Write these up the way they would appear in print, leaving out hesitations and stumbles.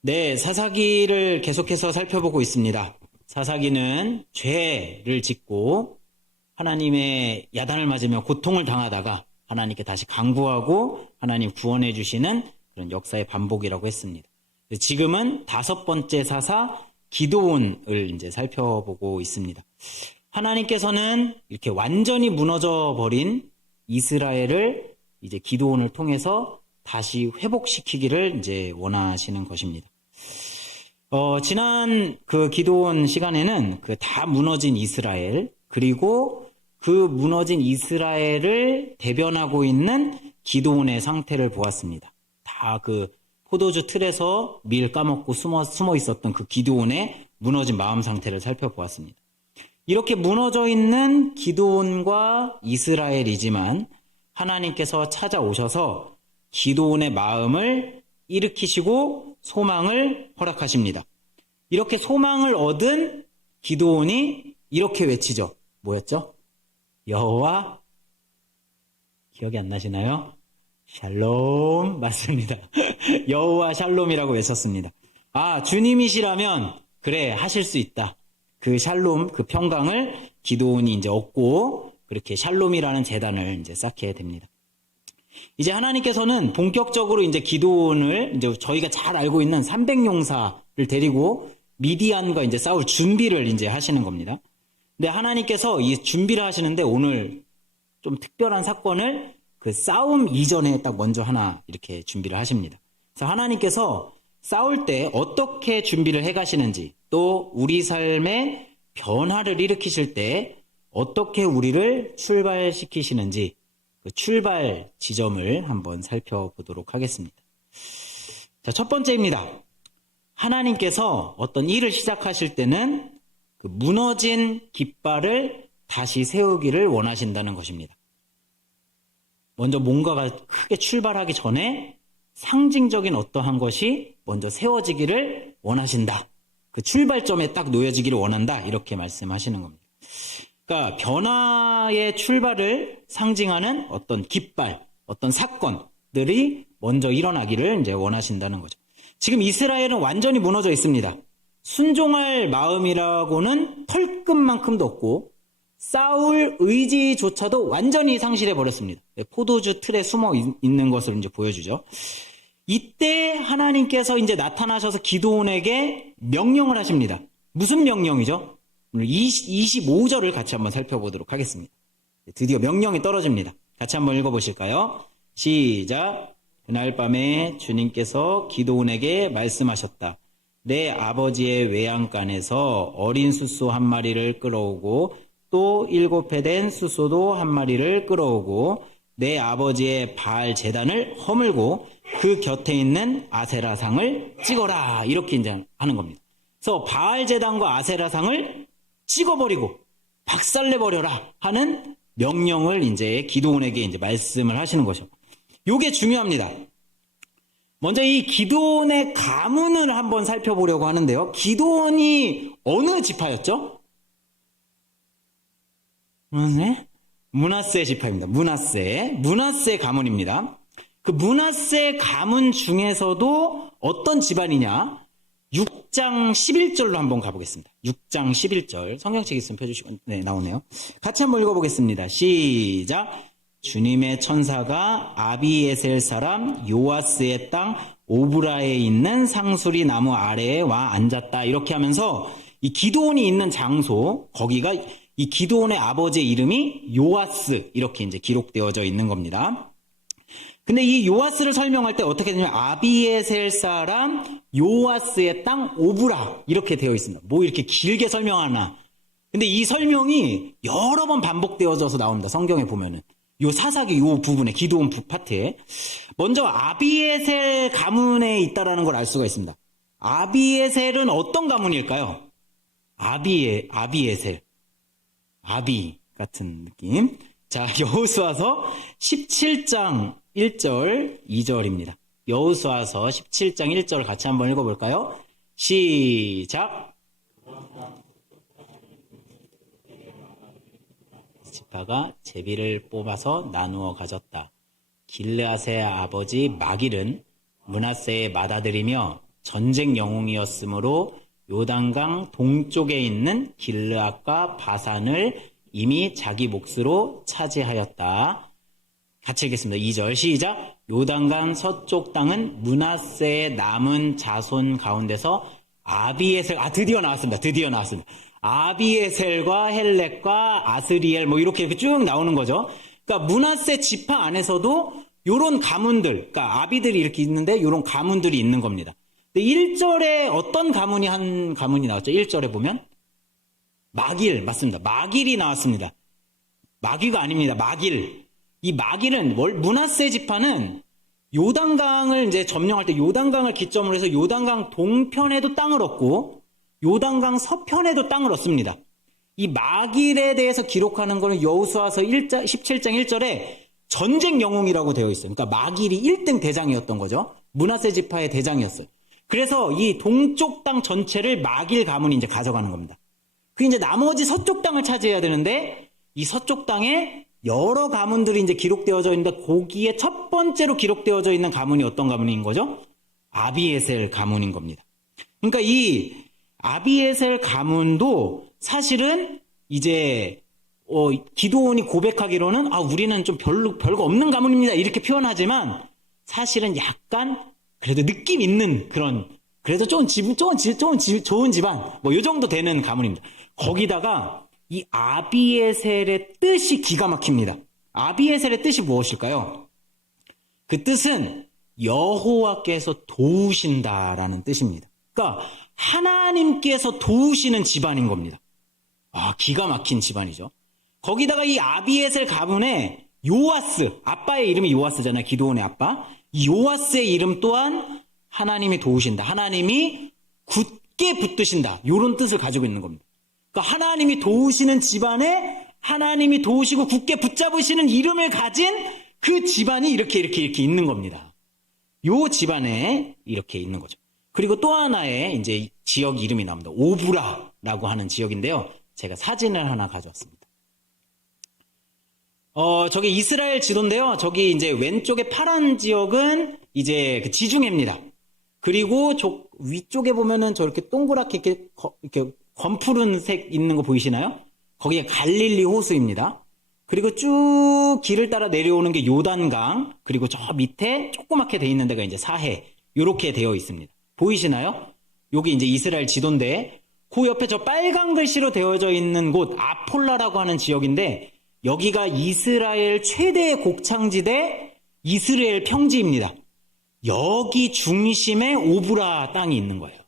네, 사사기를 계속해서 살펴보고 있습니다. 사사기는 죄를 짓고 하나님의 야단을 맞으며 고통을 당하다가 하나님께 다시 간구하고 하나님 구원해 주시는 그런 역사의 반복이라고 했습니다. 지금은 5번째 사사 기드온을 이제 살펴보고 있습니다. 하나님께서는 이렇게 완전히 무너져 버린 이스라엘을 이제 기드온을 통해서 다시 회복시키기를 이제 원하시는 것입니다. 지난 그 기드온 시간에는 그 다 무너진 이스라엘, 그리고 그 무너진 이스라엘을 대변하고 있는 기드온의 상태를 보았습니다. 다 그 포도주 틀에서 밀 까먹고 숨어 있었던 그 기드온의 무너진 마음 상태를 살펴보았습니다. 이렇게 무너져 있는 기드온과 이스라엘이지만 하나님께서 찾아오셔서 기드온의 마음을 일으키시고 소망을 허락하십니다. 이렇게 소망을 얻은 기드온이 이렇게 외치죠. 뭐였죠? 여호와, 기억이 안 나시나요? 샬롬, 맞습니다. 여호와 샬롬이라고 외쳤습니다. 아, 주님이시라면 그래 하실 수 있다. 그 샬롬, 그 평강을 기드온이 이제 얻고 그렇게 샬롬이라는 제단을 이제 쌓게 됩니다. 이제 하나님께서는 본격적으로 이제 기드온을 이제 저희가 잘 알고 있는 300용사를 데리고 미디안과 이제 싸울 준비를 이제 하시는 겁니다. 근데 하나님께서 이 준비를 하시는데 오늘 좀 특별한 사건을 그 싸움 이전에 딱 먼저 하나 이렇게 준비를 하십니다. 그래서 하나님께서 싸울 때 어떻게 준비를 해 가시는지, 또 우리 삶의 변화를 일으키실 때 어떻게 우리를 출발시키시는지 그 출발 지점을 한번 살펴보도록 하겠습니다. 자, 첫 번째입니다. 하나님께서 어떤 일을 시작하실 때는 그 무너진 깃발을 다시 세우기를 원하신다는 것입니다. 먼저 뭔가가 크게 출발하기 전에 상징적인 어떠한 것이 먼저 세워지기를 원하신다. 그 출발점에 딱 놓여지기를 원한다. 이렇게 말씀하시는 겁니다. 그러니까 변화의 출발을 상징하는 어떤 깃발, 어떤 사건들이 먼저 일어나기를 이제 원하신다는 거죠. 지금 이스라엘은 완전히 무너져 있습니다. 순종할 마음이라고는 털끝만큼도 없고 싸울 의지조차도 완전히 상실해 버렸습니다. 포도주 틀에 숨어 있는 것을 이제 보여주죠. 이때 하나님께서 이제 나타나셔서 기드온에게 명령을 하십니다. 무슨 명령이죠? 오늘 25절을 같이 한번 살펴보도록 하겠습니다. 드디어 명령이 떨어집니다. 같이 한번 읽어보실까요? 시작. 그날 밤에 주님께서 기드온에게 말씀하셨다. 내 아버지의 외양간에서 어린 숫소 한 마리를 끌어오고 또 7회 된 숫소도 한 마리를 끌어오고 내 아버지의 바알 제단을 허물고 그 곁에 있는 아세라상을 찍어라. 이렇게 이제 하는 겁니다. 그래서 바알 제단과 아세라상을 찍어버리고 박살내버려라 하는 명령을 이제 기드온에게 이제 말씀을 하시는 것이죠. 요게 중요합니다. 먼저 이 기드온의 가문을 한번 살펴보려고 하는데요. 기드온이 어느 지파였죠? 므낫세 지파입니다. 므낫세 가문입니다. 그 므낫세 가문 중에서도 어떤 집안이냐? 6장 11절로 한번 가보겠습니다. 6장 11절 성경책 있으면 펴주시고 네 나오네요. 같이 한번 읽어보겠습니다. 시작. 주님의 천사가 아비에셀 사람 요아스의 땅 오브라에 있는 상수리 나무 아래에 와 앉았다. 이렇게 하면서 이 기드온이 있는 장소 거기가 이 기드온의 아버지의 이름이 요아스 이렇게 이제 기록되어져 있는 겁니다. 근데 이 요아스를 설명할 때 어떻게 되냐면 아비에셀 사람 요아스의 땅 오브라 이렇게 되어 있습니다. 뭐 이렇게 길게 설명하나. 근데 이 설명이 여러 번 반복되어져서 나옵니다. 성경에 보면은. 요 사사기 요 부분에 기드온 파트에 먼저 아비에셀 가문에 있다라는 걸 알 수가 있습니다. 아비에셀은 어떤 가문일까요? 아비에셀. 아비 같은 느낌. 자, 여호수아서 17장 1절 2절입니다. 여호수아서 17장 1절 같이 한번 읽어볼까요? 시작. 지파가 제비를 뽑아서 나누어 가졌다. 길르앗의 아버지 마길은 므낫세의 맏아들이며 전쟁 영웅이었으므로 요단강 동쪽에 있는 길르앗과 바산을 이미 자기 몫으로 차지하였다. 같이 읽겠습니다. 2절 시작. 요단강 서쪽 땅은 므낫세의 남은 자손 가운데서 아비에셀, 드디어 나왔습니다. 아비에셀과 헬렉과 아스리엘 이렇게 쭉 나오는 거죠. 그러니까 므낫세 지파 안에서도 요런 가문들, 그러니까 아비들이 이렇게 있는데 요런 가문들이 있는 겁니다. 근데 1절에 어떤 한 가문이 나왔죠? 1절에 보면 마길, 맞습니다. 마길이 나왔습니다. 마귀가 아닙니다. 마길. 이 마길은 므낫세 지파는 요단강을 이제 점령할 때 요단강을 기점으로 해서 요단강 동편에도 땅을 얻고 요단강 서편에도 땅을 얻습니다. 이 마길에 대해서 기록하는 거는 여호수아서 17장 1절에 전쟁 영웅이라고 되어 있어요. 그러니까 마길이 1등 대장이었던 거죠. 므낫세 지파의 대장이었어요. 그래서 이 동쪽 땅 전체를 마길 가문이 이제 가져가는 겁니다. 그 이제 나머지 서쪽 땅을 차지해야 되는데 이 서쪽 땅에 여러 가문들이 이제 기록되어져 있는데 거기에 첫 번째로 기록되어져 있는 가문이 어떤 가문인 거죠? 아비에셀 가문인 겁니다. 그러니까 이 아비에셀 가문도 사실은 이제 기드온이 고백하기로는 우리는 좀 별거 없는 가문입니다. 이렇게 표현하지만 사실은 약간 그래도 느낌 있는 그런 그래도 좋은 집안 요 정도 되는 가문입니다. 거기다가 이 아비에셀의 뜻이 기가 막힙니다. 아비에셀의 뜻이 무엇일까요? 그 뜻은 여호와께서 도우신다라는 뜻입니다. 그러니까 하나님께서 도우시는 집안인 겁니다. 기가 막힌 집안이죠. 거기다가 이 아비에셀 가문에 요아스, 아빠의 이름이 요아스잖아요. 기드온의 아빠. 이 요아스의 이름 또한 하나님이 도우신다. 하나님이 굳게 붙드신다. 이런 뜻을 가지고 있는 겁니다. 그러니까 하나님이 도우시는 집안에 하나님이 도우시고 굳게 붙잡으시는 이름을 가진 그 집안이 이렇게 있는 겁니다. 요 집안에 이렇게 있는 거죠. 그리고 또 하나의 이제 지역 이름이 나옵니다. 오브라라고 하는 지역인데요. 제가 사진을 하나 가져왔습니다. 저기 이스라엘 지도인데요. 저기 이제 왼쪽에 파란 지역은 이제 그 지중해입니다. 그리고 위쪽에 보면은 저렇게 동그랗게 이렇게 검푸른 색 있는 거 보이시나요? 거기가 갈릴리 호수입니다. 그리고 쭉 길을 따라 내려오는 게 요단강, 그리고 저 밑에 조그맣게 돼 있는 데가 이제 사해, 요렇게 되어 있습니다. 보이시나요? 여기 이제 이스라엘 지도인데, 그 옆에 저 빨간 글씨로 되어져 있는 곳, 아폴라라고 하는 지역인데, 여기가 이스라엘 최대의 곡창지대 이스라엘 평지입니다. 여기 중심에 오브라 땅이 있는 거예요.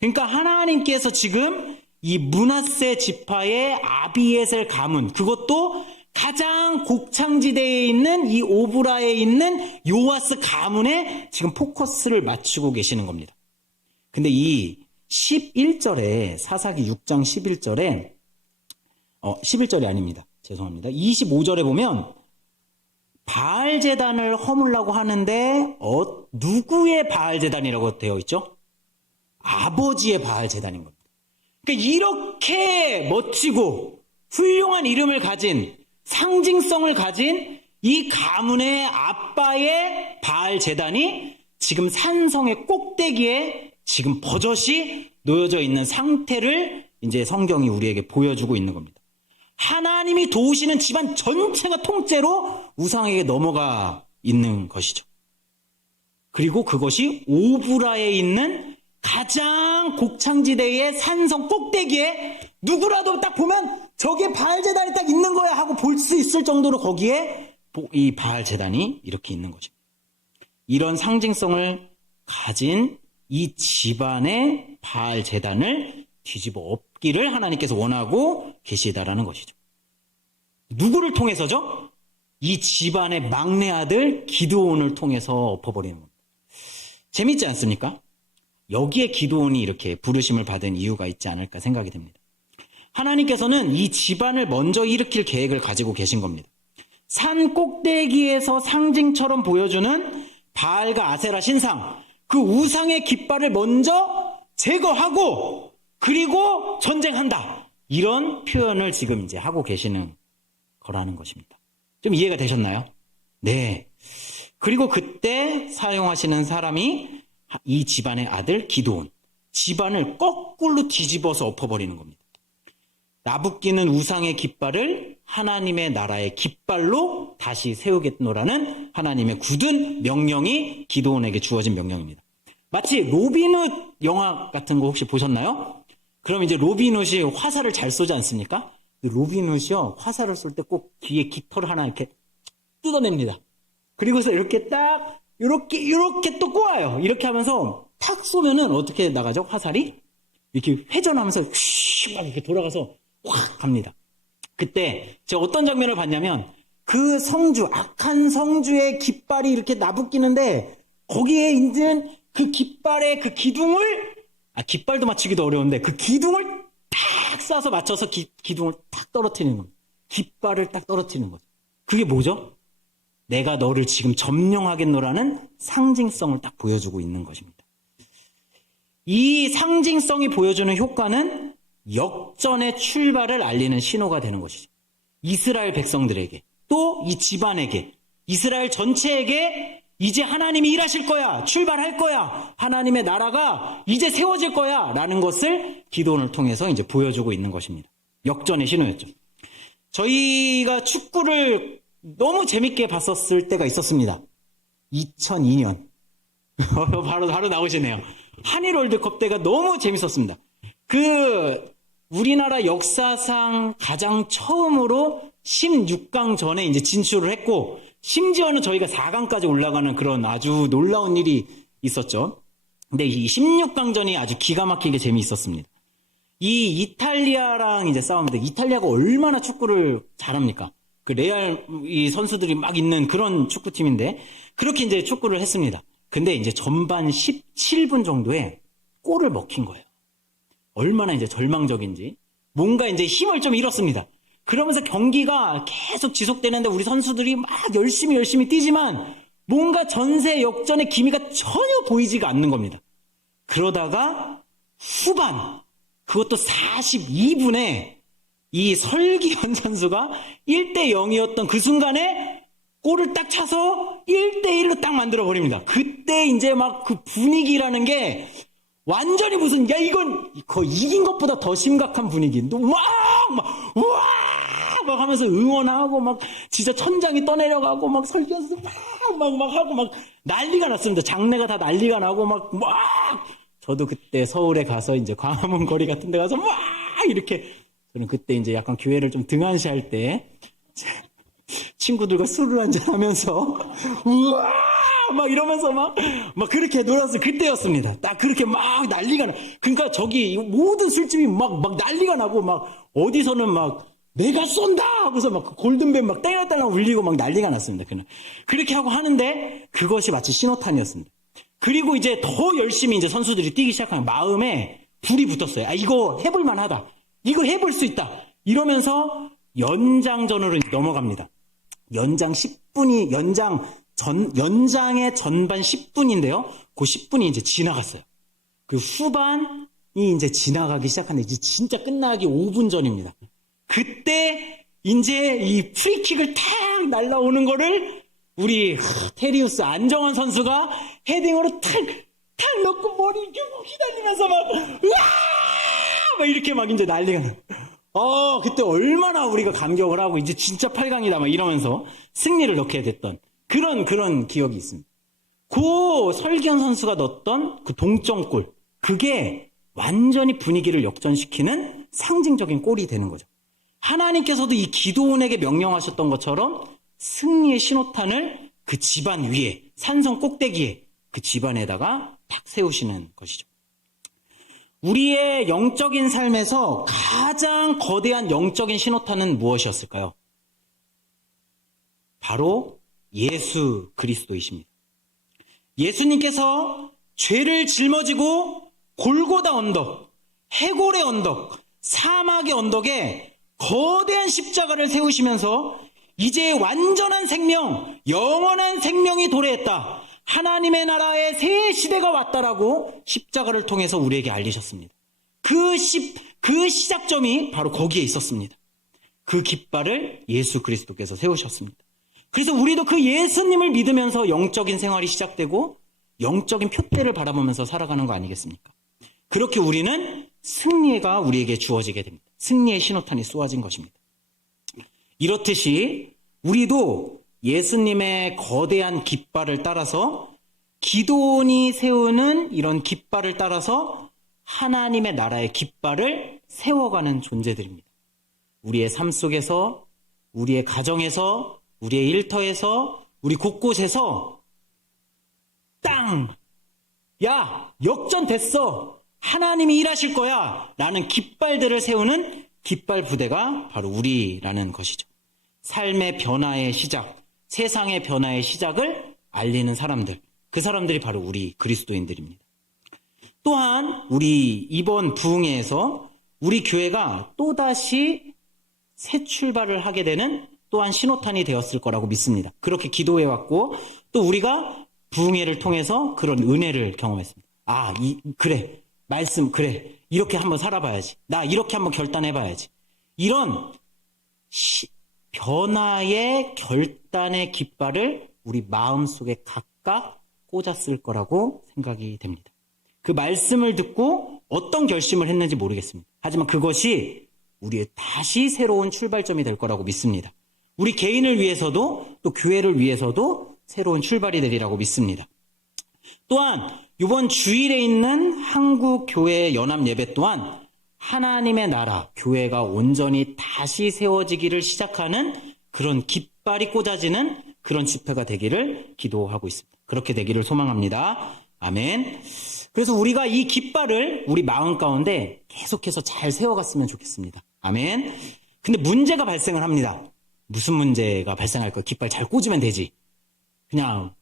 그러니까 하나님께서 지금 이 므낫세 지파의 아비에셀 가문, 그것도 가장 곡창지대에 있는 이 오브라에 있는 요아스 가문에 지금 포커스를 맞추고 계시는 겁니다. 근데 이 11절에 사사기 6장 11절에 11절이 아닙니다. 죄송합니다. 25절에 보면 바알 제단을 허물라고 하는데 누구의 바알 제단이라고 되어 있죠? 아버지의 바알 제단인 겁니다. 그러니까 이렇게 멋지고 훌륭한 이름을 가진 상징성을 가진 이 가문의 아빠의 바알 제단이 지금 산성의 꼭대기에 지금 버젓이 놓여져 있는 상태를 이제 성경이 우리에게 보여주고 있는 겁니다. 하나님이 도우시는 집안 전체가 통째로 우상에게 넘어가 있는 것이죠. 그리고 그것이 오브라에 있는 가장 곡창지대의 산성 꼭대기에 누구라도 딱 보면 저게 바알 제단이 딱 있는 거야 하고 볼 수 있을 정도로 거기에 이 바알 제단이 이렇게 있는 거죠. 이런 상징성을 가진 이 집안의 바알 제단을 뒤집어 엎기를 하나님께서 원하고 계시다라는 것이죠. 누구를 통해서죠? 이 집안의 막내 아들 기드온을 통해서 엎어버리는 겁니다. 재밌지 않습니까? 여기에 기드온이 이렇게 부르심을 받은 이유가 있지 않을까 생각이 됩니다. 하나님께서는 이 집안을 먼저 일으킬 계획을 가지고 계신 겁니다. 산 꼭대기에서 상징처럼 보여주는 바알과 아세라 신상, 그 우상의 깃발을 먼저 제거하고 그리고 전쟁한다. 이런 표현을 지금 이제 하고 계시는 거라는 것입니다. 좀 이해가 되셨나요? 네. 그리고 그때 사용하시는 사람이 이 집안의 아들 기드온. 집안을 거꾸로 뒤집어서 엎어버리는 겁니다. 나부끼는 우상의 깃발을 하나님의 나라의 깃발로 다시 세우겠노라는 하나님의 굳은 명령이 기드온에게 주어진 명령입니다. 마치 로빈훗 영화 같은 거 혹시 보셨나요? 그럼 이제 로빈훗이 화살을 잘 쏘지 않습니까? 로빈훗이요, 화살을 쏠 때 꼭 뒤에 깃털을 하나 이렇게 뜯어냅니다. 그리고서 이렇게 딱 이렇게 또 꼬아요. 이렇게 하면서 탁 쏘면은 어떻게 나가죠? 화살이 이렇게 회전하면서 휙 막 이렇게 돌아가서 확 갑니다. 그때 제가 어떤 장면을 봤냐면 그 성주, 악한 성주의 깃발이 이렇게 나부끼는데 거기에 있는 그 깃발의 그 기둥을, 깃발도 맞추기도 어려운데 그 기둥을 탁 쏴서 맞춰서 기둥을 탁 떨어뜨리는 겁니다. 깃발을 딱 떨어뜨리는 거죠. 그게 뭐죠? 내가 너를 지금 점령하겠노라는 상징성을 딱 보여주고 있는 것입니다. 이 상징성이 보여주는 효과는 역전의 출발을 알리는 신호가 되는 것이죠. 이스라엘 백성들에게, 또 이 집안에게, 이스라엘 전체에게 이제 하나님이 일하실 거야, 출발할 거야, 하나님의 나라가 이제 세워질 거야 라는 것을 기드온을 통해서 이제 보여주고 있는 것입니다. 역전의 신호였죠. 저희가 축구를 너무 재밌게 봤었을 때가 있었습니다. 2002년 바로 나오시네요. 한일 월드컵 때가 너무 재밌었습니다. 우리나라 역사상 가장 처음으로 16강 전에 이제 진출을 했고, 심지어는 저희가 4강까지 올라가는 그런 아주 놀라운 일이 있었죠. 근데 이 16강전이 아주 기가 막히게 재미있었습니다. 이 이탈리아랑 이제 싸움인데, 이탈리아가 얼마나 축구를 잘합니까? 그 레알 이 선수들이 막 있는 그런 축구팀인데, 그렇게 이제 축구를 했습니다. 근데 이제 전반 17분 정도에 골을 먹힌 거예요. 얼마나 이제 절망적인지. 뭔가 이제 힘을 좀 잃었습니다. 그러면서 경기가 계속 지속되는데 우리 선수들이 막 열심히 뛰지만 뭔가 전세 역전의 기미가 전혀 보이지가 않는 겁니다. 그러다가 후반, 그것도 42분에 이 설기현 선수가 1대0이었던 그 순간에 골을 딱 차서 1대1로 딱 만들어버립니다. 그때 이제 막 그 분위기라는 게 완전히 무슨, 야, 이건 거의 이긴 것보다 더 심각한 분위기. 우와! 막 하면서 응원하고, 막, 진짜 천장이 떠내려가고, 막 설교서 막 하고, 막 난리가 났습니다. 장내가 다 난리가 나고, 막. 저도 그때 서울에 가서 이제 광화문 거리 같은 데 가서 이렇게, 저는 그때 이제 약간 교회를 좀 등한시할 때, 친구들과 술을 한잔 하면서, 우와! 막 이러면서 막 그렇게 놀았어요. 그때였습니다. 딱 그렇게 막 난리가 나. 그러니까 저기 모든 술집이 막 난리가 나고, 막 어디서는 막 내가 쏜다 하고서 막 골든벨 막 땡랑땡랑 울리고 막 난리가 났습니다. 그날 그렇게 하고 하는데 그것이 마치 신호탄이었습니다. 그리고 이제 더 열심히 이제 선수들이 뛰기 시작하면 마음에 불이 붙었어요. 이거 해볼 만하다. 이거 해볼 수 있다. 이러면서 연장전으로 넘어갑니다. 연장 10분이 연장의 전반 10분인데요. 그 10분이 이제 지나갔어요. 그 후반이 이제 지나가기 시작하는데 이제 진짜 끝나기 5분 전입니다. 그때 이제 이 프리킥을 탁 날라오는 거를 우리 테리우스 안정환 선수가 헤딩으로 탁 넣고 머리 이렇게 휘날리면서 막 이렇게 막 이제 난리가 나. 그때 얼마나 우리가 감격을 하고 이제 진짜 8강이다 막 이러면서 승리를 넣게 됐던 그런 기억이 있습니다. 그 설기현 선수가 넣었던 그 동점골, 그게 완전히 분위기를 역전시키는 상징적인 골이 되는 거죠. 하나님께서도 이 기드온에게 명령하셨던 것처럼 승리의 신호탄을 그 집안 위에, 산성 꼭대기에 그 집안에다가 탁 세우시는 것이죠. 우리의 영적인 삶에서 가장 거대한 영적인 신호탄은 무엇이었을까요? 바로 예수 그리스도이십니다. 예수님께서 죄를 짊어지고 골고다 언덕, 해골의 언덕, 사막의 언덕에 거대한 십자가를 세우시면서 이제 완전한 생명, 영원한 생명이 도래했다. 하나님의 나라의 새 시대가 왔다라고 십자가를 통해서 우리에게 알리셨습니다. 그 시작점이 바로 거기에 있었습니다. 그 깃발을 예수 그리스도께서 세우셨습니다. 그래서 우리도 그 예수님을 믿으면서 영적인 생활이 시작되고 영적인 표대를 바라보면서 살아가는 거 아니겠습니까? 그렇게 우리는 승리가 우리에게 주어지게 됩니다. 승리의 신호탄이 쏘아진 것입니다. 이렇듯이 우리도 예수님의 거대한 깃발을 따라서 기도원이 세우는 이런 깃발을 따라서 하나님의 나라의 깃발을 세워가는 존재들입니다. 우리의 삶 속에서, 우리의 가정에서, 우리의 일터에서, 우리 곳곳에서 땅! 야! 역전됐어! 하나님이 일하실 거야! 라는 깃발들을 세우는 깃발 부대가 바로 우리라는 것이죠. 삶의 변화의 시작, 세상의 변화의 시작을 알리는 사람들, 그 사람들이 바로 우리 그리스도인들입니다. 또한 우리 이번 부흥회에서 우리 교회가 또다시 새 출발을 하게 되는 또한 신호탄이 되었을 거라고 믿습니다. 그렇게 기도해왔고 또 우리가 부흥회를 통해서 그런 은혜를 경험했습니다. 그래, 말씀 그래, 이렇게 한번 살아봐야지. 나 이렇게 한번 결단해봐야지. 이런 변화의 결단의 깃발을 우리 마음속에 각각 꽂았을 거라고 생각이 됩니다. 그 말씀을 듣고 어떤 결심을 했는지 모르겠습니다. 하지만 그것이 우리의 다시 새로운 출발점이 될 거라고 믿습니다. 우리 개인을 위해서도 또 교회를 위해서도 새로운 출발이 되리라고 믿습니다. 또한 이번 주일에 있는 한국교회 연합예배 또한 하나님의 나라, 교회가 온전히 다시 세워지기를 시작하는 그런 깃발이 꽂아지는 그런 집회가 되기를 기도하고 있습니다. 그렇게 되기를 소망합니다. 아멘. 그래서 우리가 이 깃발을 우리 마음 가운데 계속해서 잘 세워갔으면 좋겠습니다. 아멘. 근데 문제가 발생을 합니다. 무슨 문제가 발생할까요? 깃발 잘 꽂으면 되지. 그냥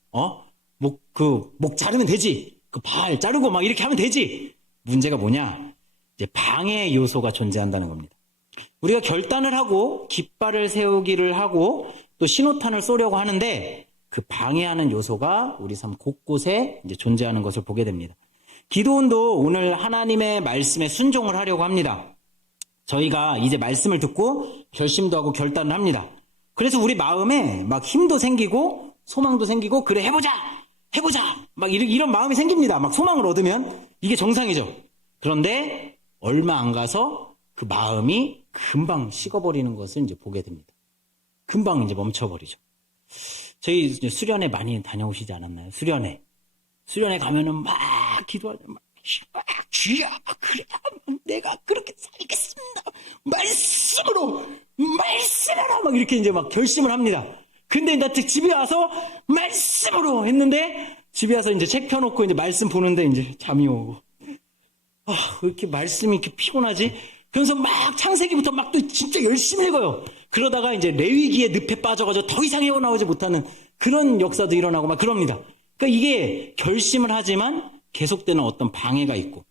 목 자르면 되지. 그 발 자르고 막 이렇게 하면 되지. 문제가 뭐냐? 이제 방해 요소가 존재한다는 겁니다. 우리가 결단을 하고 깃발을 세우기를 하고 또 신호탄을 쏘려고 하는데 그 방해하는 요소가 우리 삶 곳곳에 이제 존재하는 것을 보게 됩니다. 기도원도 오늘 하나님의 말씀에 순종을 하려고 합니다. 저희가 이제 말씀을 듣고 결심도 하고 결단을 합니다. 그래서 우리 마음에 막 힘도 생기고 소망도 생기고 그래 해보자 막 이런 마음이 생깁니다. 막 소망을 얻으면 이게 정상이죠. 그런데 얼마 안 가서 그 마음이 금방 식어버리는 것을 이제 보게 됩니다. 금방 이제 멈춰버리죠. 저희 이제 수련회 많이 다녀오시지 않았나요? 수련회 가면은 막 기도하죠. 막 주여, 그래, 내가 그렇게 살겠습니다. 말씀으로 막 이렇게 이제 막 결심을 합니다. 근데 나 집에 와서 말씀으로 했는데 집에 와서 이제 책 펴놓고 이제 말씀 보는데 이제 잠이 오고. 왜 이렇게 말씀이 이렇게 피곤하지? 그래서 막 창세기부터 막 또 진짜 열심히 읽어요. 그러다가 이제 레위기의 늪에 빠져가지고 더 이상 헤어나오지 못하는 그런 역사도 일어나고 막 그럽니다. 그러니까 이게 결심을 하지만 계속되는 어떤 방해가 있고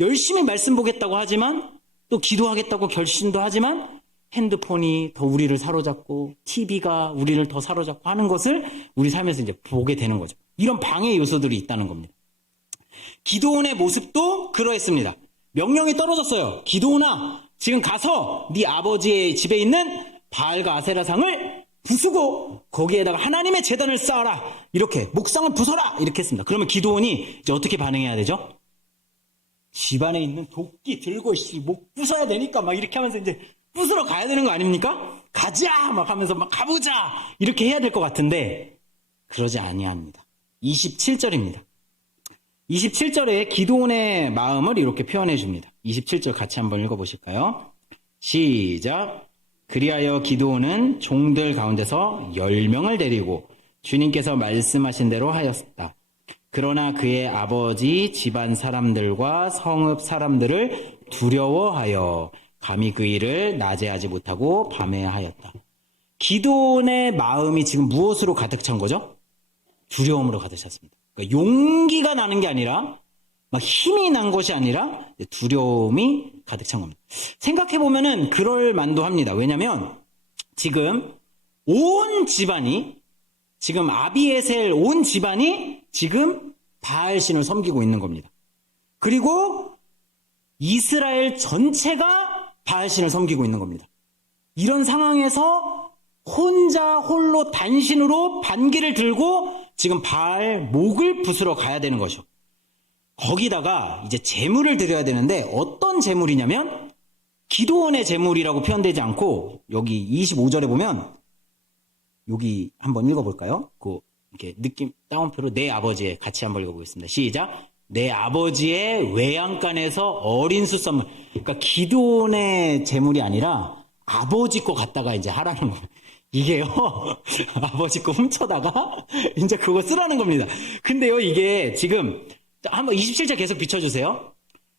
열심히 말씀 보겠다고 하지만 또 기도하겠다고 결심도 하지만 핸드폰이 더 우리를 사로잡고 TV가 우리를 더 사로잡고 하는 것을 우리 삶에서 이제 보게 되는 거죠. 이런 방해 요소들이 있다는 겁니다. 기도원의 모습도 그러했습니다. 명령이 떨어졌어요. 기도원아, 지금 가서 네 아버지의 집에 있는 바알과 아세라상을 부수고 거기에다가 하나님의 제단을 쌓아라. 이렇게 목상을 부숴라. 이렇게 했습니다. 그러면 기도원이 이제 어떻게 반응해야 되죠? 집안에 있는 도끼 들고 목 부숴야 되니까 막 이렇게 하면서 이제 부수러 가야 되는 거 아닙니까? 가자! 막 하면서 막 가보자! 이렇게 해야 될 것 같은데 그러지 아니합니다. 27절입니다. 27절에 기도원의 마음을 이렇게 표현해 줍니다. 27절 같이 한번 읽어보실까요? 시작! 그리하여 기도원은 종들 가운데서 10명을 데리고 주님께서 말씀하신 대로 하였다. 그러나 그의 아버지 집안 사람들과 성읍 사람들을 두려워하여 감히 그 일을 낮에 하지 못하고 밤에 하였다. 기도원의 마음이 지금 무엇으로 가득 찬 거죠? 두려움으로 가득 찼습니다. 그러니까 용기가 나는 게 아니라 막 힘이 난 것이 아니라 두려움이 가득 찬 겁니다. 생각해보면은 그럴 만도 합니다. 왜냐면 지금 온 집안이 지금 아비에셀 온 집안이 지금 바알신을 섬기고 있는 겁니다. 그리고 이스라엘 전체가 바알신을 섬기고 있는 겁니다. 이런 상황에서 혼자 홀로 단신으로 반기를 들고 지금 바알 목을 부수러 가야 되는 거죠. 거기다가 이제 제물을 드려야 되는데 어떤 제물이냐면 기도원의 제물이라고 표현되지 않고 여기 25절에 보면 여기 한번 읽어볼까요? 이렇게 느낌 따옴표로 내 아버지의 같이 한번 읽어보겠습니다. 시작. 내 아버지의 외양간에서 어린 숫선물. 그러니까 기도원의 제물이 아니라 아버지 거 갖다가 이제 하라는 거예요. 이게요, 아버지 거 훔쳐다가 이제 그거 쓰라는 겁니다. 근데요, 이게 지금 한번 27절 계속 비춰주세요.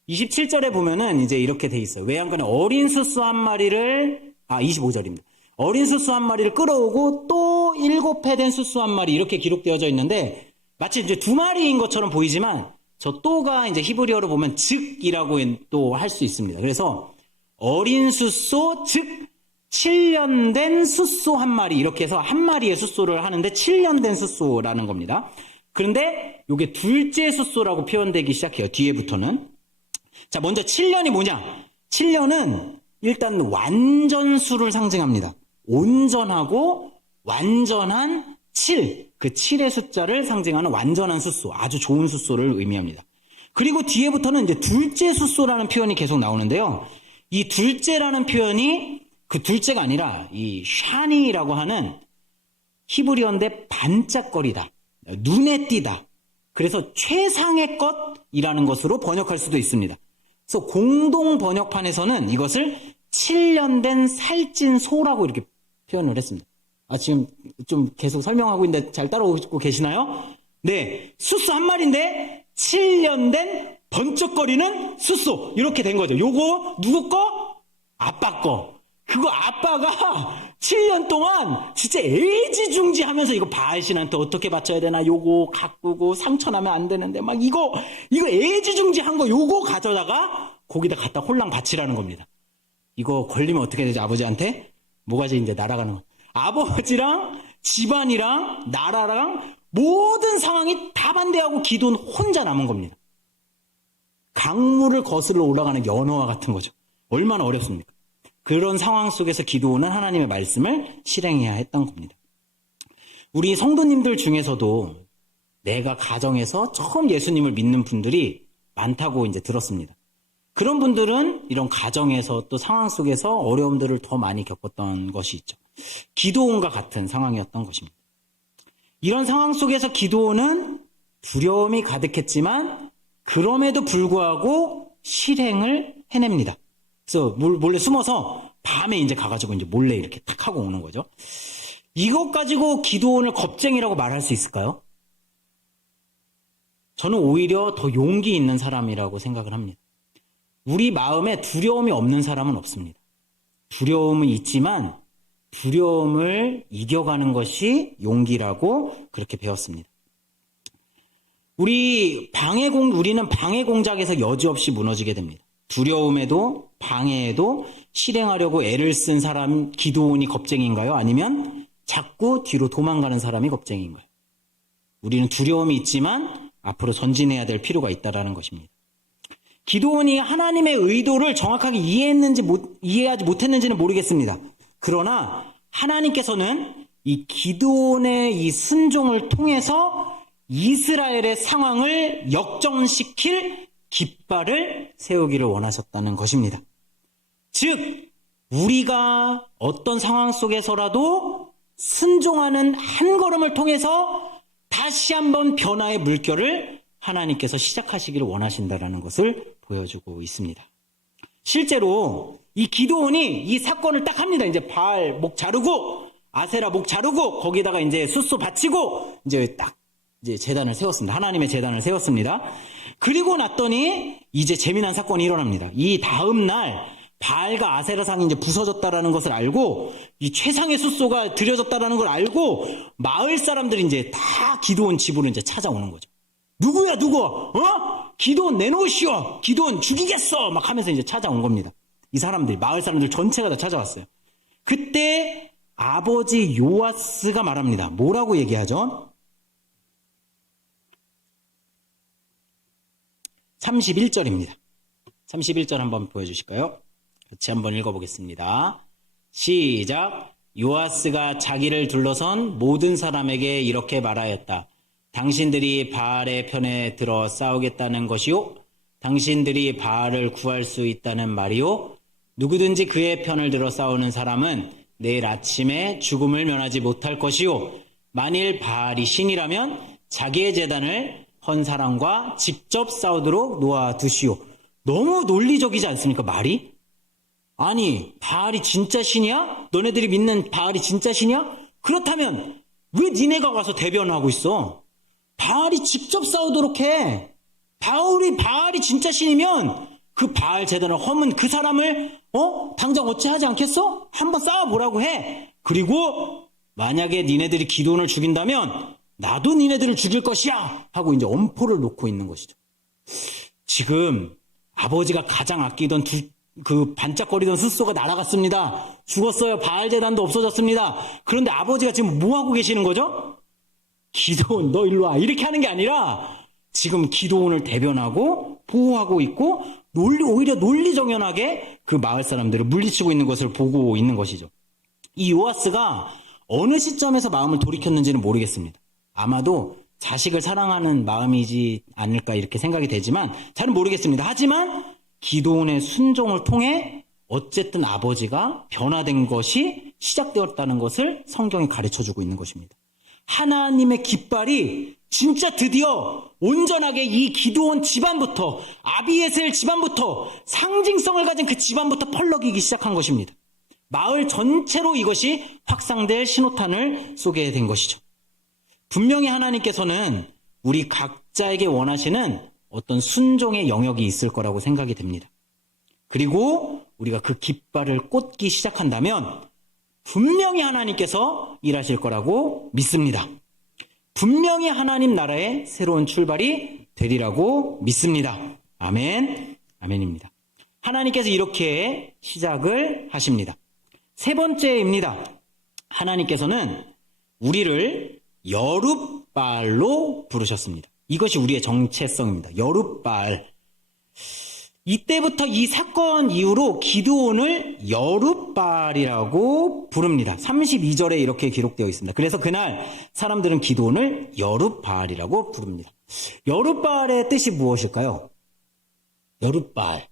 27절에 보면은 이제 이렇게 돼 있어요. 외양간에 어린 숫소 한 마리를, 25절입니다. 어린 숫소 한 마리를 끌어오고 또 7회 된 숫소 한 마리 이렇게 기록되어져 있는데 마치 이제 2마리인 것처럼 보이지만 저 또가 이제 히브리어로 보면 즉이라고 또 할 수 있습니다. 그래서 어린 숫소 즉 7년 된 숫소 한 마리 이렇게 해서 한 마리의 숫소를 하는데 7년 된 숫소라는 겁니다. 그런데 이게 둘째 숫소라고 표현되기 시작해요. 뒤에부터는. 자, 먼저 7년이 뭐냐? 7년은 일단 완전수를 상징합니다. 온전하고 완전한 7, 그 7의 숫자를 상징하는 완전한 숫소, 아주 좋은 숫소를 의미합니다. 그리고 뒤에부터는 이제 둘째 숫소라는 표현이 계속 나오는데요. 이 둘째라는 표현이 그 둘째가 아니라 이 샤니라고 하는 히브리어인데 반짝거리다, 눈에 띄다. 그래서 최상의 것이라는 것으로 번역할 수도 있습니다. 그래서 공동 번역판에서는 이것을 7년 된 살찐 소라고 이렇게 표현을 했습니다. 지금 좀 계속 설명하고 있는데 잘 따라오고 계시나요? 네, 숫소 한 마리인데 7년 된 번쩍거리는 숫소 이렇게 된 거죠. 요거 누구 거? 아빠 거. 그거 아빠가 7년 동안 진짜 애지중지하면서 이거 바알신한테 어떻게 바쳐야 되나 요거 가꾸고 상처나면 안 되는데 막 이거 애지중지한 거 요거 가져다가 거기다 갖다 홀랑 바치라는 겁니다. 이거 걸리면 어떻게 되지? 아버지한테 뭐가지 이제 날아가는 거. 아버지랑 집안이랑 나라랑 모든 상황이 다 반대하고 기도는 혼자 남은 겁니다. 강물을 거슬러 올라가는 연어와 같은 거죠. 얼마나 어렵습니까? 그런 상황 속에서 기도는 하나님의 말씀을 실행해야 했던 겁니다. 우리 성도님들 중에서도 내가 가정에서 처음 예수님을 믿는 분들이 많다고 이제 들었습니다. 그런 분들은 이런 가정에서 또 상황 속에서 어려움들을 더 많이 겪었던 것이 있죠. 기도원과 같은 상황이었던 것입니다. 이런 상황 속에서 기도원은 두려움이 가득했지만 그럼에도 불구하고 실행을 해냅니다. 그래서 몰래 숨어서 밤에 이제 가가지고 이제 몰래 이렇게 탁 하고 오는 거죠. 이것 가지고 기도원을 겁쟁이라고 말할 수 있을까요? 저는 오히려 더 용기 있는 사람이라고 생각을 합니다. 우리 마음에 두려움이 없는 사람은 없습니다. 두려움은 있지만 두려움을 이겨가는 것이 용기라고 그렇게 배웠습니다. 우리는 방해 공작에서 여지없이 무너지게 됩니다. 두려움에도 방해에도 실행하려고 애를 쓴 사람 기도원이 겁쟁이인가요? 아니면 자꾸 뒤로 도망가는 사람이 겁쟁이인가요? 우리는 두려움이 있지만 앞으로 전진해야 될 필요가 있다는 것입니다. 기도원이 하나님의 의도를 정확하게 이해하지 못했는지는 모르겠습니다. 그러나 하나님께서는 이 기도원의 이 순종을 통해서 이스라엘의 상황을 역전시킬 깃발을 세우기를 원하셨다는 것입니다. 즉, 우리가 어떤 상황 속에서라도 순종하는 한 걸음을 통해서 다시 한번 변화의 물결을 하나님께서 시작하시기를 원하신다는 것을 보여주고 있습니다. 실제로 이 기도원이 이 사건을 딱 합니다. 이제 바알 목 자르고 아세라 목 자르고 거기다가 이제 숫소 바치고 이제 재단을 세웠습니다. 하나님의 재단을 세웠습니다. 그리고 났더니 이제 재미난 사건이 일어납니다. 이 다음 날 바알과 아세라상이 이제 부서졌다라는 것을 알고 이 최상의 숫소가 드려졌다라는 걸 알고 마을 사람들이 이제 다 기도원 집으로 이제 찾아오는 거죠. 누구야 누구? 기도원 내놓으시오. 기도원 죽이겠어. 막 하면서 이제 찾아온 겁니다. 이 사람들이 마을 사람들 전체가 다 찾아왔어요. 그때 아버지 요아스가 말합니다. 뭐라고 얘기하죠? 31절입니다. 31절 한번 보여주실까요? 같이 한번 읽어보겠습니다. 시작. 요아스가 자기를 둘러선 모든 사람에게 이렇게 말하였다. 당신들이 바알의 편에 들어 싸우겠다는 것이요? 당신들이 바알을 구할 수 있다는 말이요? 누구든지 그의 편을 들어 싸우는 사람은 내일 아침에 죽음을 면하지 못할 것이요. 만일 바알이 신이라면 자기의 제단을 헌 사람과 직접 싸우도록 놓아두시오. 너무 논리적이지 않습니까, 말이? 아니, 바알이 진짜 신이야? 너네들이 믿는 바알이 진짜 신이야? 그렇다면 왜 니네가 와서 대변하고 있어? 바알이 직접 싸우도록 해. 바알이 진짜 신이면 그 바알 제단을 허문 그 사람을 당장 어찌하지 않겠어? 한번 싸워보라고 해. 그리고 만약에 니네들이 기드온을 죽인다면 나도 니네들을 죽일 것이야 하고 이제 엄포를 놓고 있는 것이죠. 지금 아버지가 가장 아끼던 그 반짝거리던 숫소가 날아갔습니다. 죽었어요. 바알 제단도 없어졌습니다. 그런데 아버지가 지금 뭐 하고 계시는 거죠? 기드온 너 일로 와 이렇게 하는 게 아니라 지금 기드온을 대변하고 보호하고 있고 오히려 논리정연하게 그 마을 사람들을 물리치고 있는 것을 보고 있는 것이죠. 이 요아스가 어느 시점에서 마음을 돌이켰는지는 모르겠습니다. 아마도 자식을 사랑하는 마음이지 않을까 이렇게 생각이 되지만 잘은 모르겠습니다. 하지만 기드온의 순종을 통해 어쨌든 아버지가 변화된 것이 시작되었다는 것을 성경이 가르쳐주고 있는 것입니다. 하나님의 깃발이 진짜 드디어 온전하게 이 기드온 집안부터 아비에셀 집안부터 상징성을 가진 그 집안부터 펄럭이기 시작한 것입니다. 마을 전체로 이것이 확산될 신호탄을 쏘게 된 것이죠. 분명히 하나님께서는 우리 각자에게 원하시는 어떤 순종의 영역이 있을 거라고 생각이 됩니다. 그리고 우리가 그 깃발을 꽂기 시작한다면 분명히 하나님께서 일하실 거라고 믿습니다. 분명히 하나님 나라의 새로운 출발이 되리라고 믿습니다. 아멘, 아멘입니다. 하나님께서 이렇게 시작을 하십니다. 세 번째입니다. 하나님께서는 우리를 여룻바알로 부르셨습니다. 이것이 우리의 정체성입니다. 여룻바알. 이때부터 이 사건 이후로 기드온을 여룻바알이라고 부릅니다. 32절에 이렇게 기록되어 있습니다. 그래서 그날 사람들은 기드온을 여룻바알이라고 부릅니다. 여룻바알의 뜻이 무엇일까요? 여룻바알.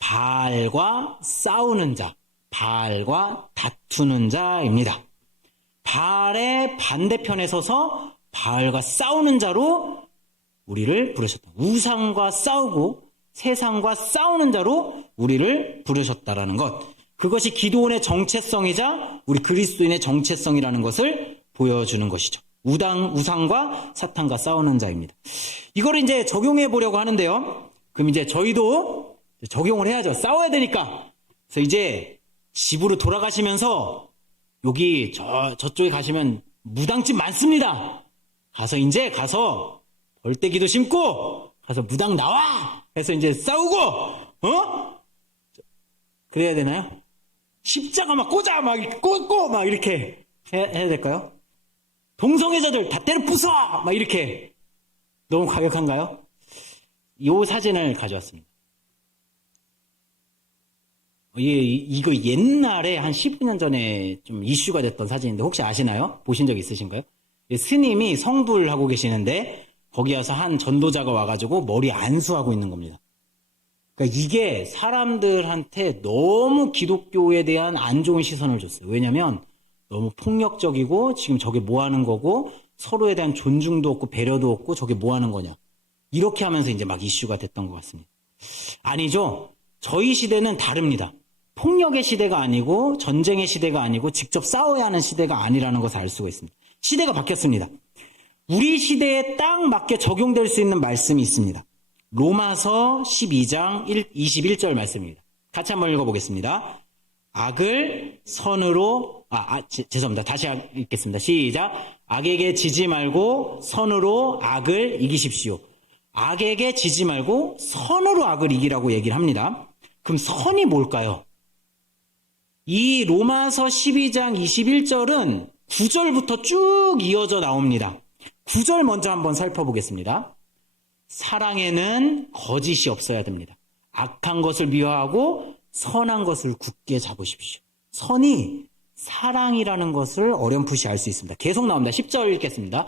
바알과 싸우는 자, 바알과 다투는 자입니다. 바알의 반대편에 서서 바알과 싸우는 자로 우리를 부르셨다. 우상과 싸우고 세상과 싸우는 자로 우리를 부르셨다라는 것. 그것이 기드온의 정체성이자 우리 그리스도인의 정체성이라는 것을 보여주는 것이죠. 우상과 사탄과 싸우는 자입니다. 이걸 이제 적용해 보려고 하는데요. 그럼 이제 저희도 적용을 해야죠. 싸워야 되니까. 그래서 이제 집으로 돌아가시면서 여기 저쪽에 가시면 무당집 많습니다. 가서 벌떼기도 심고 가서 무당 나와 해서 이제 싸우고 그래야 되나요? 십자가 막 꽂아 막 꽂고 막 이렇게 해야 될까요? 동성애자들 다 때려 부숴 막 이렇게 너무 과격한가요? 이 사진을 가져왔습니다. 이거 옛날에 한 15년 전에 좀 이슈가 됐던 사진인데 혹시 아시나요? 보신 적 있으신가요? 스님이 성불 하고 계시는데 거기 와서 한 전도자가 와가지고 머리 안수하고 있는 겁니다. 그러니까 이게 사람들한테 너무 기독교에 대한 안 좋은 시선을 줬어요. 왜냐면 너무 폭력적이고 지금 저게 뭐 하는 거고 서로에 대한 존중도 없고 배려도 없고 저게 뭐 하는 거냐. 이렇게 하면서 이제 막 이슈가 됐던 것 같습니다. 아니죠. 저희 시대는 다릅니다. 폭력의 시대가 아니고 전쟁의 시대가 아니고 직접 싸워야 하는 시대가 아니라는 것을 알 수가 있습니다. 시대가 바뀌었습니다. 우리 시대에 딱 맞게 적용될 수 있는 말씀이 있습니다. 로마서 12장 21절 말씀입니다. 같이 한번 읽어보겠습니다. 악을 선으로 죄송합니다. 다시 읽겠습니다. 시작. 악에게 지지 말고 선으로 악을 이기십시오. 악에게 지지 말고 선으로 악을 이기라고 얘기를 합니다. 그럼 선이 뭘까요? 이 로마서 12장 21절은 9절부터 쭉 이어져 나옵니다. 9절 먼저 한번 살펴보겠습니다. 사랑에는 거짓이 없어야 됩니다. 악한 것을 미워하고 선한 것을 굳게 잡으십시오. 선이 사랑이라는 것을 어렴풋이 알 수 있습니다. 계속 나옵니다. 10절 읽겠습니다.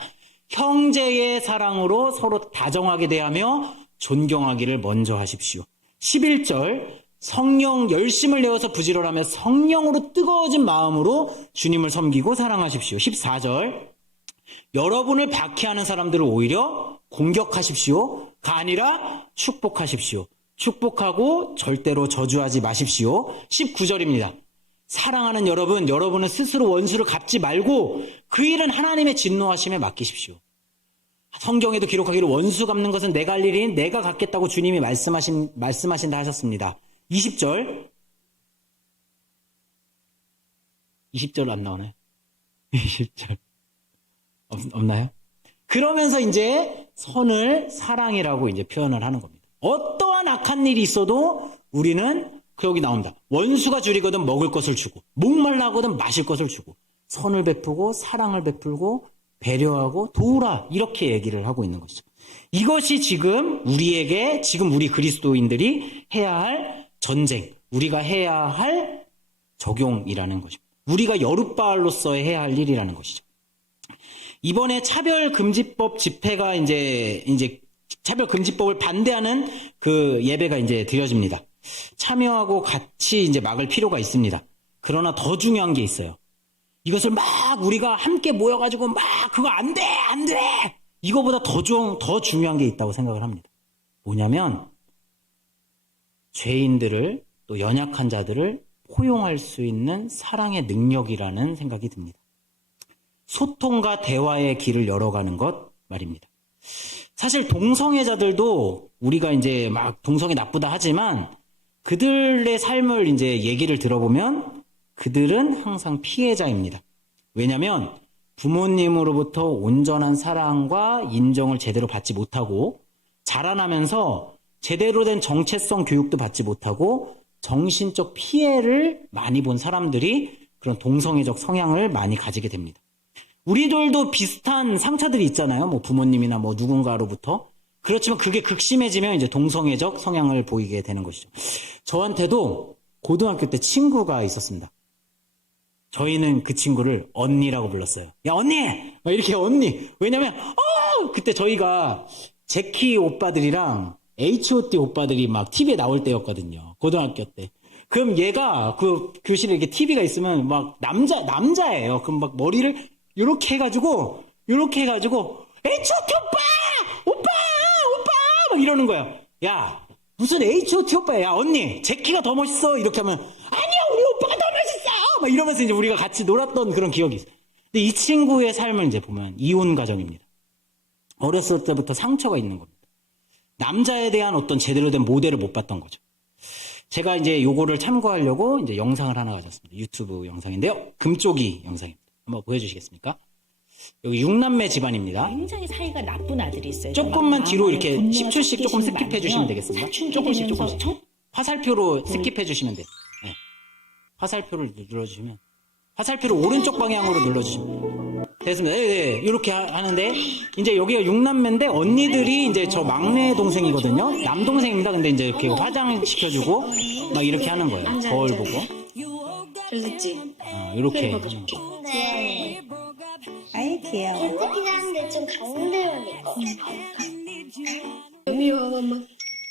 형제의 사랑으로 서로 다정하게 대하며 존경하기를 먼저 하십시오. 11절 성령 열심을 내어서 부지런하며 성령으로 뜨거워진 마음으로 주님을 섬기고 사랑하십시오. 14절 여러분을 박해하는 사람들을 오히려 공격하십시오가 아니라 축복하십시오. 축복하고 절대로 저주하지 마십시오. 19절입니다. 사랑하는 여러분, 여러분은 스스로 원수를 갚지 말고 그 일은 하나님의 진노하심에 맡기십시오. 성경에도 기록하기를 원수 갚는 것은 내가 할 일인 내가 갚겠다고 주님이 말씀하신다 하셨습니다. 20절. 20절 안 나오나요? 20절. 없나요? 그러면서 이제 선을 사랑이라고 이제 표현을 하는 겁니다. 어떠한 악한 일이 있어도 우리는 여기 나옵니다. 원수가 줄이거든 먹을 것을 주고 목말라 하거든 마실 것을 주고 선을 베푸고 사랑을 베풀고 배려하고 도우라 이렇게 얘기를 하고 있는 것이죠. 이것이 지금 우리에게 지금 우리 그리스도인들이 해야 할 전쟁, 우리가 해야 할 적용이라는 것입니다. 우리가 여룻바알로서 해야 할 일이라는 것이죠. 이번에 차별금지법 집회가 이제 차별금지법을 반대하는 그 예배가 이제 드려집니다. 참여하고 같이 이제 막을 필요가 있습니다. 그러나 더 중요한 게 있어요. 이것을 막 우리가 함께 모여가지고 막 그거 안 돼! 이거보다 더 중요한 게 있다고 생각을 합니다. 뭐냐면 죄인들을 또 연약한 자들을 포용할 수 있는 사랑의 능력이라는 생각이 듭니다. 소통과 대화의 길을 열어가는 것 말입니다. 사실 동성애자들도 우리가 이제 막 동성애 나쁘다 하지만 그들의 삶을 이제 얘기를 들어보면 그들은 항상 피해자입니다. 왜냐하면 부모님으로부터 온전한 사랑과 인정을 제대로 받지 못하고 자라나면서 제대로 된 정체성 교육도 받지 못하고 정신적 피해를 많이 본 사람들이 그런 동성애적 성향을 많이 가지게 됩니다. 우리들도 비슷한 상처들이 있잖아요. 뭐 부모님이나 뭐 누군가로부터. 그렇지만 그게 극심해지면 이제 동성애적 성향을 보이게 되는 것이죠. 저한테도 고등학교 때 친구가 있었습니다. 저희는 그 친구를 언니라고 불렀어요. 야, 언니! 막 이렇게 언니. 왜냐면, 그때 저희가 제키 오빠들이랑 H.O.T 오빠들이 막 TV에 나올 때였거든요. 고등학교 때. 그럼 얘가 그 교실에 이렇게 TV가 있으면 막 남자예요. 그럼 막 머리를 요렇게 해가지고 H.O.T 오빠! 막 이러는 거야. 야, 무슨 H.O.T 오빠야. 야, 언니, 제키가 더 멋있어. 이렇게 하면, 아니야, 우리 오빠가 더 멋있어! 막 이러면서 이제 우리가 같이 놀았던 그런 기억이 있어요. 근데 이 친구의 삶을 이제 보면 이혼 가정입니다. 어렸을 때부터 상처가 있는 겁니다. 남자에 대한 어떤 제대로 된 모델을 못 봤던 거죠. 제가 이제 요거를 참고하려고 이제 영상을 하나 가졌습니다. 유튜브 영상인데요. 금쪽이 영상입니다. 한번 보여주시겠습니까? 여기 6남매 집안입니다. 굉장히 사이가 나쁜 아들이 있어요. 조금만 뒤로 이렇게 10초씩 조금 스킵해 주시면 되겠습니다. 조금씩. 화살표로 스킵해 주시면 돼요. 네. 화살표를 눌러주시면 화살표를 오른쪽 방향으로 눌러주시면 됐습니다. 네. 이렇게 하는데 이제 여기가 6남매인데 언니들이 이제 저 막내 동생이거든요. 남동생입니다. 근데 이제 이렇게 화장시켜주고 막 이렇게 하는 거예요. 거울 보고. 잘 됐지? 이렇게 하는 거예요. 네. 아이 귀여워. 예쁘긴 한데 좀 가운데로니까.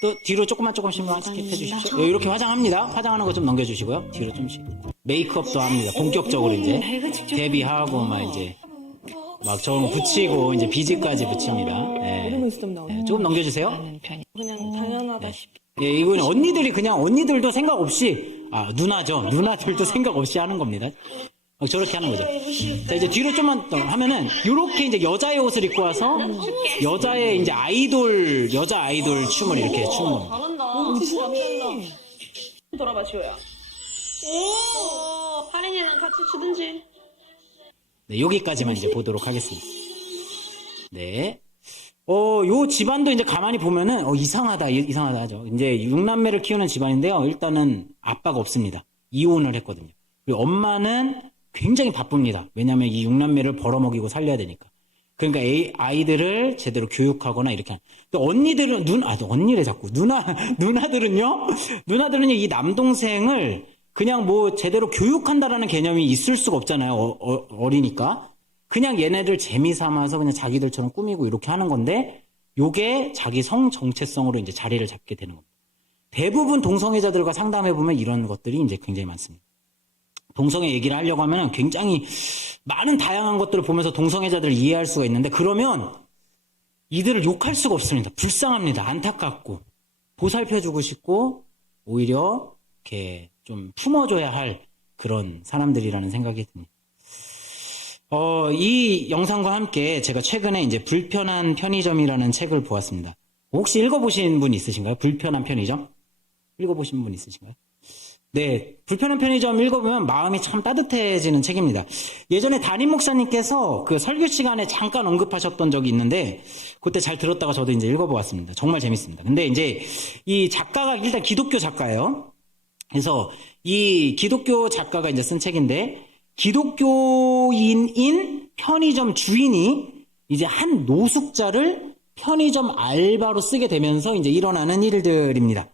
또 뒤로 조금씩만 스킵해 주십시오. 이렇게 화장합니다. 화장하는 거 좀 넘겨주시고요. 뒤로 좀씩. 메이크업도 합니다. 본격적으로 이제 데뷔하고 막 이제 막 저런 거 붙이고 이제 비즈까지 붙입니다. 네. 조금 넘겨주세요. 그냥 당연하다시피. 예, 이건 언니들도 생각 없이 누나죠. 누나들도 생각 없이 하는 겁니다. 저렇게 하는 거죠. 자, 이제 뒤로 좀만 더 하면은, 요렇게 이제 여자의 옷을 입고 와서, 여자의 이제 여자 아이돌 춤을 이렇게 추는 겁니다. 잘한다. 돌아봐, 지호야. 오, 하린이랑 같이 추든지. 네, 여기까지만 이제 보도록 하겠습니다. 네. 요 집안도 이제 가만히 보면은, 이상하다 하죠. 이제 6남매를 키우는 집안인데요. 일단은 아빠가 없습니다. 이혼을 했거든요. 그리고 엄마는 굉장히 바쁩니다. 왜냐하면 이 6남매를 벌어먹이고 살려야 되니까. 그러니까 아이들을 제대로 교육하거나 이렇게 하는. 언니들은 언니래 자꾸 누나들은요 이 남동생을 그냥 뭐 제대로 교육한다라는 개념이 있을 수가 없잖아요. 어리니까 그냥 얘네들 재미 삼아서 그냥 자기들처럼 꾸미고 이렇게 하는 건데 요게 자기 성 정체성으로 이제 자리를 잡게 되는 겁니다. 대부분 동성애자들과 상담해 보면 이런 것들이 이제 굉장히 많습니다. 동성애 얘기를 하려고 하면 굉장히 많은 다양한 것들을 보면서 동성애자들을 이해할 수가 있는데 그러면 이들을 욕할 수가 없습니다. 불쌍합니다. 안타깝고 보살펴주고 싶고 오히려 이렇게 좀 품어줘야 할 그런 사람들이라는 생각이 듭니다. 이 영상과 함께 제가 최근에 이제 불편한 편의점이라는 책을 보았습니다. 혹시 읽어보신 분 있으신가요? 불편한 편의점? 읽어보신 분 있으신가요? 네, 불편한 편의점 읽어보면 마음이 참 따뜻해지는 책입니다. 예전에 담임 목사님께서 그 설교 시간에 잠깐 언급하셨던 적이 있는데 그때 잘 들었다가 저도 이제 읽어보았습니다. 정말 재밌습니다. 근데 이제 이 작가가 일단 기독교 작가예요. 그래서 이 기독교 작가가 이제 쓴 책인데 기독교인인 편의점 주인이 이제 한 노숙자를 편의점 알바로 쓰게 되면서 이제 일어나는 일들입니다.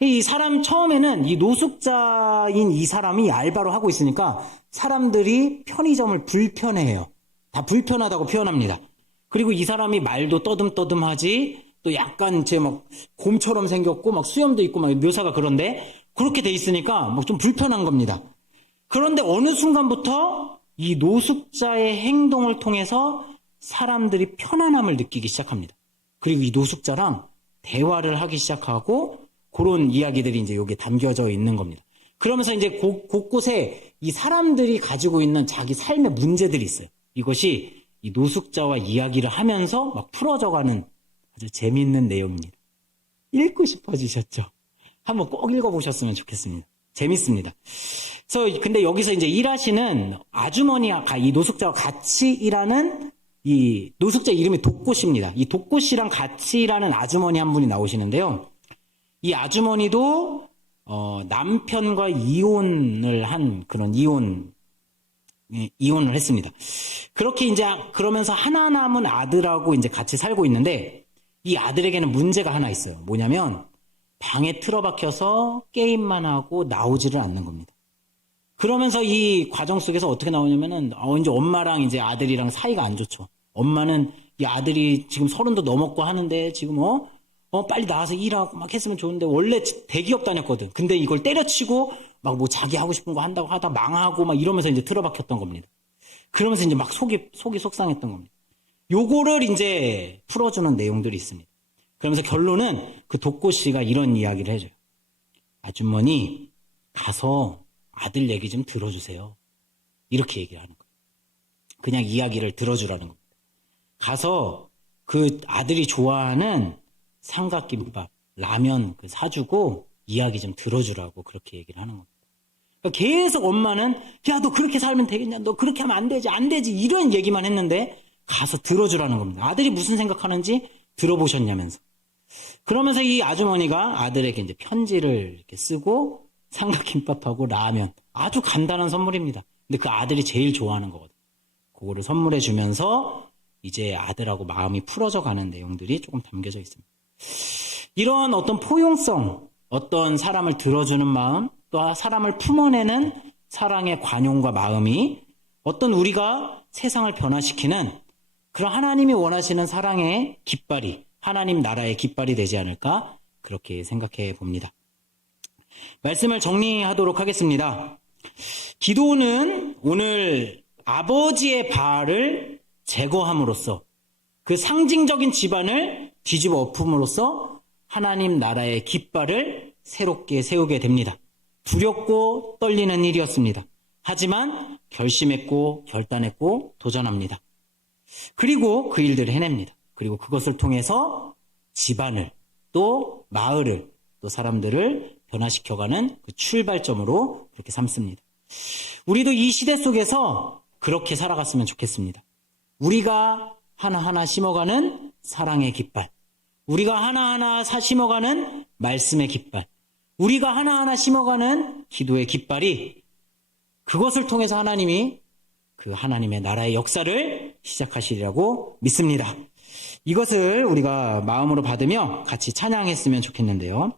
이 사람 처음에는 이 노숙자인 이 사람이 알바로 하고 있으니까 사람들이 편의점을 불편해해요. 다 불편하다고 표현합니다. 그리고 이 사람이 말도 떠듬떠듬하지 또 약간 제 막 곰처럼 생겼고 막 수염도 있고 막 묘사가 그런데 그렇게 돼 있으니까 막 좀 불편한 겁니다. 그런데 어느 순간부터 이 노숙자의 행동을 통해서 사람들이 편안함을 느끼기 시작합니다. 그리고 이 노숙자랑 대화를 하기 시작하고 그런 이야기들이 이제 여기에 담겨져 있는 겁니다. 그러면서 이제 곳곳에 이 사람들이 가지고 있는 자기 삶의 문제들이 있어요. 이것이 이 노숙자와 이야기를 하면서 막 풀어져가는 아주 재미있는 내용입니다. 읽고 싶어지셨죠? 한번 꼭 읽어보셨으면 좋겠습니다. 재밌습니다. 그래서 근데 여기서 이제 일하시는 아주머니와 이 노숙자와 같이 일하는 이 노숙자 이름이 독고씨입니다. 이 독고씨랑 같이 일하는 아주머니 한 분이 나오시는데요. 이 아주머니도 남편과 이혼을 한 그런 이혼을 했습니다. 그렇게 이제 그러면서 하나 남은 아들하고 이제 같이 살고 있는데 이 아들에게는 문제가 하나 있어요. 뭐냐면 방에 틀어박혀서 게임만 하고 나오지를 않는 겁니다. 그러면서 이 과정 속에서 어떻게 나오냐면은 이제 엄마랑 이제 아들이랑 사이가 안 좋죠. 엄마는 이 아들이 지금 30도 넘었고 하는데 지금 빨리 나와서 일하고 막 했으면 좋은데 원래 대기업 다녔거든. 근데 이걸 때려치고 막 뭐 자기 하고 싶은 거 한다고 하다 망하고 막 이러면서 이제 틀어박혔던 겁니다. 그러면서 이제 막 속이 속상했던 겁니다. 요거를 이제 풀어주는 내용들이 있습니다. 그러면서 결론은 그 독고 씨가 이런 이야기를 해줘요. 아주머니 가서 아들 얘기 좀 들어주세요. 이렇게 얘기를 하는 거예요. 그냥 이야기를 들어주라는 겁니다. 가서 그 아들이 좋아하는 삼각김밥, 라면 사주고 이야기 좀 들어주라고 그렇게 얘기를 하는 겁니다. 그러니까 계속 엄마는 야, 너 그렇게 살면 되겠냐? 너 그렇게 하면 안 되지, 안 되지 이런 얘기만 했는데 가서 들어주라는 겁니다. 아들이 무슨 생각하는지 들어보셨냐면서. 그러면서 이 아주머니가 아들에게 이제 편지를 이렇게 쓰고 삼각김밥하고 라면 아주 간단한 선물입니다. 근데 그 아들이 제일 좋아하는 거거든요. 그거를 선물해 주면서 이제 아들하고 마음이 풀어져 가는 내용들이 조금 담겨져 있습니다. 이런 어떤 포용성, 어떤 사람을 들어주는 마음, 또 사람을 품어내는 사랑의 관용과 마음이 어떤 우리가 세상을 변화시키는 그런 하나님이 원하시는 사랑의 깃발이, 하나님 나라의 깃발이 되지 않을까 그렇게 생각해 봅니다. 말씀을 정리하도록 하겠습니다. 기도는 오늘 아버지의 바알을 제거함으로써 그 상징적인 집안을 뒤집어 엎음으로써 하나님 나라의 깃발을 새롭게 세우게 됩니다. 두렵고 떨리는 일이었습니다. 하지만 결심했고 결단했고 도전합니다. 그리고 그 일들을 해냅니다. 그리고 그것을 통해서 집안을 또 마을을 또 사람들을 변화시켜가는 그 출발점으로 그렇게 삼습니다. 우리도 이 시대 속에서 그렇게 살아갔으면 좋겠습니다. 우리가 하나하나 심어가는 사랑의 깃발, 우리가 하나하나 심어가는 말씀의 깃발, 우리가 하나하나 심어가는 기도의 깃발이 그것을 통해서 하나님이 그 하나님의 나라의 역사를 시작하시리라고 믿습니다. 이것을 우리가 마음으로 받으며 같이 찬양했으면 좋겠는데요.